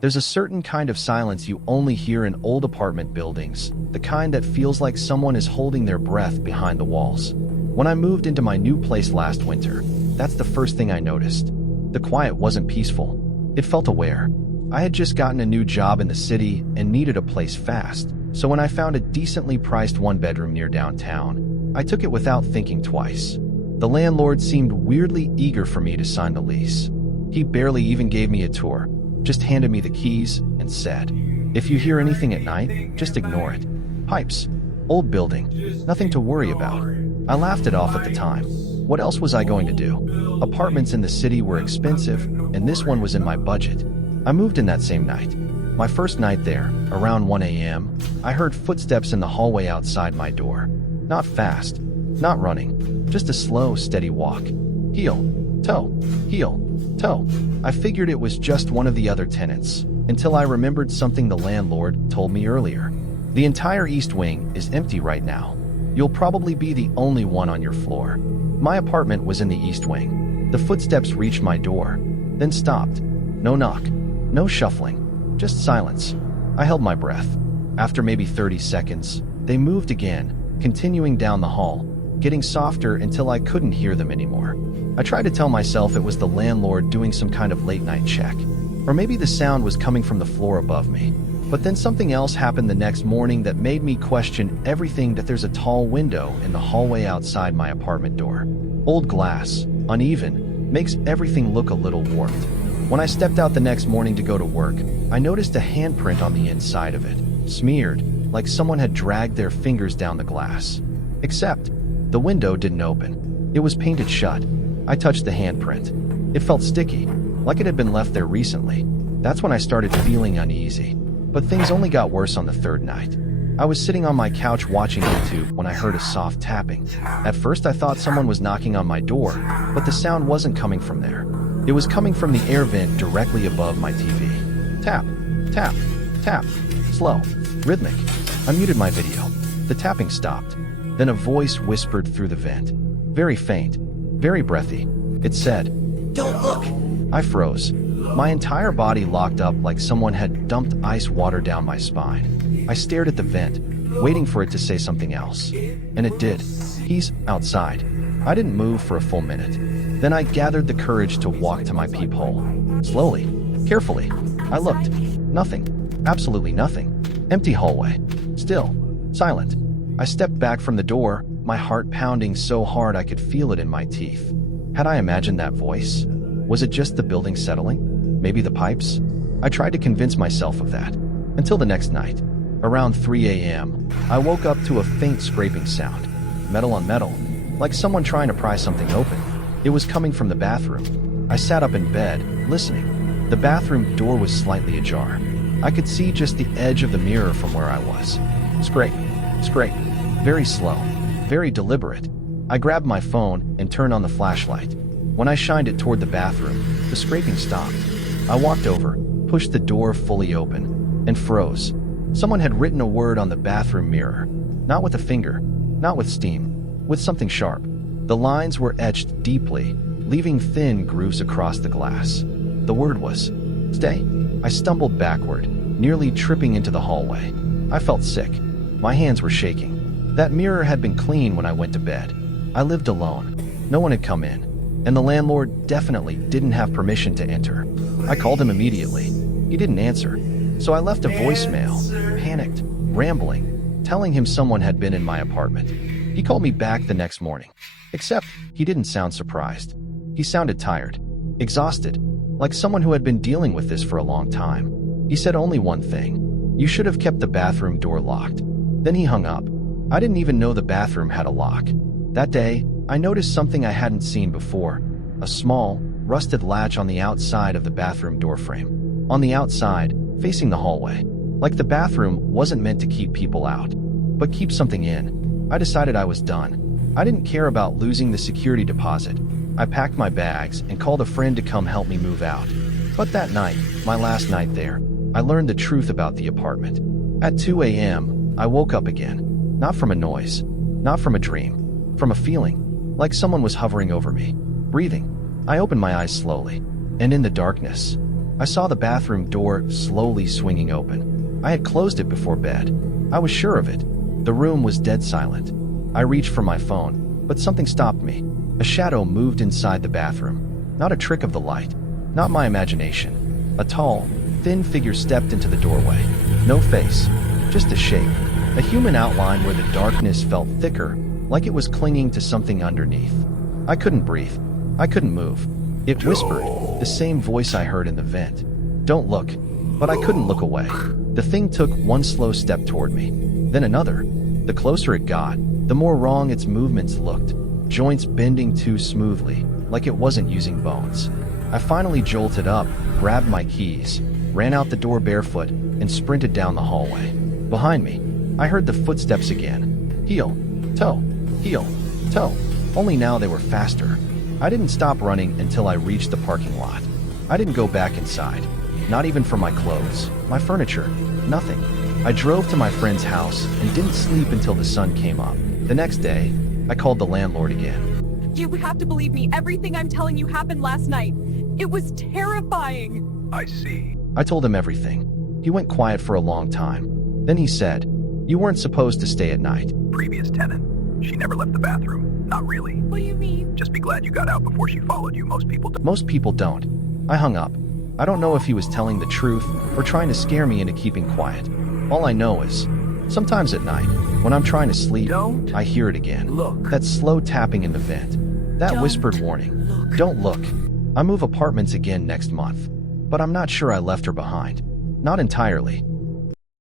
There's a certain kind of silence you only hear in old apartment buildings, the kind that feels like someone is holding their breath behind the walls. When I moved into my new place last winter, that's the first thing I noticed. The quiet wasn't peaceful. It felt aware. I had just gotten a new job in the city and needed a place fast, so when I found a decently priced one-bedroom near downtown, I took it without thinking twice. The landlord seemed weirdly eager for me to sign the lease. He barely even gave me a tour, just handed me the keys and said, "If you hear anything at night, just ignore it. Pipes. Old building. Nothing to worry about." I laughed it off at the time. What else was I going to do? Apartments in the city were expensive, and this one was in my budget. I moved in that same night. My first night there, around 1 a.m., I heard footsteps in the hallway outside my door. Not fast, not running, just a slow, steady walk. Heel, toe, heel, toe. I figured it was just one of the other tenants, until I remembered something the landlord told me earlier. The entire East Wing is empty right now. You'll probably be the only one on your floor. My apartment was in the East Wing. The footsteps reached my door, then stopped. No knock, no shuffling, just silence. I held my breath. After maybe 30 seconds, they moved again, continuing down the hall, getting softer until I couldn't hear them anymore. I tried to tell myself it was the landlord doing some kind of late-night check, or maybe the sound was coming from the floor above me. But then something else happened the next morning that made me question everything. That there's a tall window in the hallway outside my apartment door. Old glass, uneven, makes everything look a little warped. When I stepped out the next morning to go to work, I noticed a handprint on the inside of it, smeared, like someone had dragged their fingers down the glass. Except, the window didn't open. It was painted shut. I touched the handprint. It felt sticky, like it had been left there recently. That's when I started feeling uneasy. But things only got worse on the third night. I was sitting on my couch watching YouTube when I heard a soft tapping. At first I thought someone was knocking on my door, but the sound wasn't coming from there. It was coming from the air vent directly above my TV. Tap, tap, tap, slow, rhythmic. I muted my video. The tapping stopped. Then a voice whispered through the vent. Very faint, very breathy. It said, "Don't look." I froze. My entire body locked up like someone had dumped ice water down my spine. I stared at the vent, waiting for it to say something else. And it did. "He's outside." I didn't move for a full minute. Then I gathered the courage to walk to my peephole. Slowly, carefully, I looked. Nothing. Absolutely nothing. Empty hallway. Still. Silent. I stepped back from the door, my heart pounding so hard I could feel it in my teeth. Had I imagined that voice? Was it just the building settling? Maybe the pipes? I tried to convince myself of that. Until the next night. Around 3 a.m., I woke up to a faint scraping sound. Metal on metal. Like someone trying to pry something open. It was coming from the bathroom. I sat up in bed, listening. The bathroom door was slightly ajar. I could see just the edge of the mirror from where I was. Scrape. Scrape. Very slow. Very deliberate. I grabbed my phone and turned on the flashlight. When I shined it toward the bathroom, the scraping stopped. I walked over, pushed the door fully open, and froze. Someone had written a word on the bathroom mirror. Not with a finger, not with steam, with something sharp. The lines were etched deeply, leaving thin grooves across the glass. The word was, "Stay." I stumbled backward, nearly tripping into the hallway. I felt sick. My hands were shaking. That mirror had been clean when I went to bed. I lived alone. No one had come in. And the landlord definitely didn't have permission to enter. I called him immediately. He didn't answer. So I left a voicemail, panicked, rambling, telling him someone had been in my apartment. He called me back the next morning. Except, he didn't sound surprised. He sounded tired, exhausted, like someone who had been dealing with this for a long time. He said only one thing. "You should have kept the bathroom door locked." Then he hung up. I didn't even know the bathroom had a lock. That day, I noticed something I hadn't seen before. A small, rusted latch on the outside of the bathroom doorframe. On the outside, facing the hallway. Like the bathroom wasn't meant to keep people out, but keep something in. I decided I was done. I didn't care about losing the security deposit. I packed my bags and called a friend to come help me move out. But that night, my last night there, I learned the truth about the apartment. At 2 a.m., I woke up again. Not from a noise, not from a dream, from a feeling, like someone was hovering over me, breathing. I opened my eyes slowly, and in the darkness, I saw the bathroom door slowly swinging open. I had closed it before bed. I was sure of it. The room was dead silent. I reached for my phone, but something stopped me. A shadow moved inside the bathroom. Not a trick of the light. Not my imagination. A tall, thin figure stepped into the doorway. No face, just a shape. A human outline where the darkness felt thicker, like it was clinging to something underneath. I couldn't breathe. I couldn't move. It whispered, the same voice I heard in the vent. Don't look. But I couldn't look away. The thing took one slow step toward me, then another. The closer it got, the more wrong its movements looked. Joints bending too smoothly, like it wasn't using bones. I finally jolted up, grabbed my keys, ran out the door barefoot, and sprinted down the hallway. Behind me, I heard the footsteps again. Heel, toe, heel, toe. Only now they were faster. I didn't stop running until I reached the parking lot. I didn't go back inside. Not even for my clothes, my furniture, nothing. I drove to my friend's house and didn't sleep until the sun came up. The next day, I called the landlord again. You have to believe me. Everything I'm telling you happened last night. It was terrifying. I see. I told him everything. He went quiet for a long time. Then he said, "You weren't supposed to stay at night." Previous tenant. She never left the bathroom. Not really. What do you mean? Just be glad you got out before she followed you. Most people don't. Most people don't. I hung up. I don't know if he was telling the truth or trying to scare me into keeping quiet. All I know is, sometimes at night, when I'm trying to sleep, Don't I hear it again. look. That slow tapping in the vent. That Don't whispered warning. look. Don't look. I move apartments again next month. But I'm not sure I left her behind. Not entirely.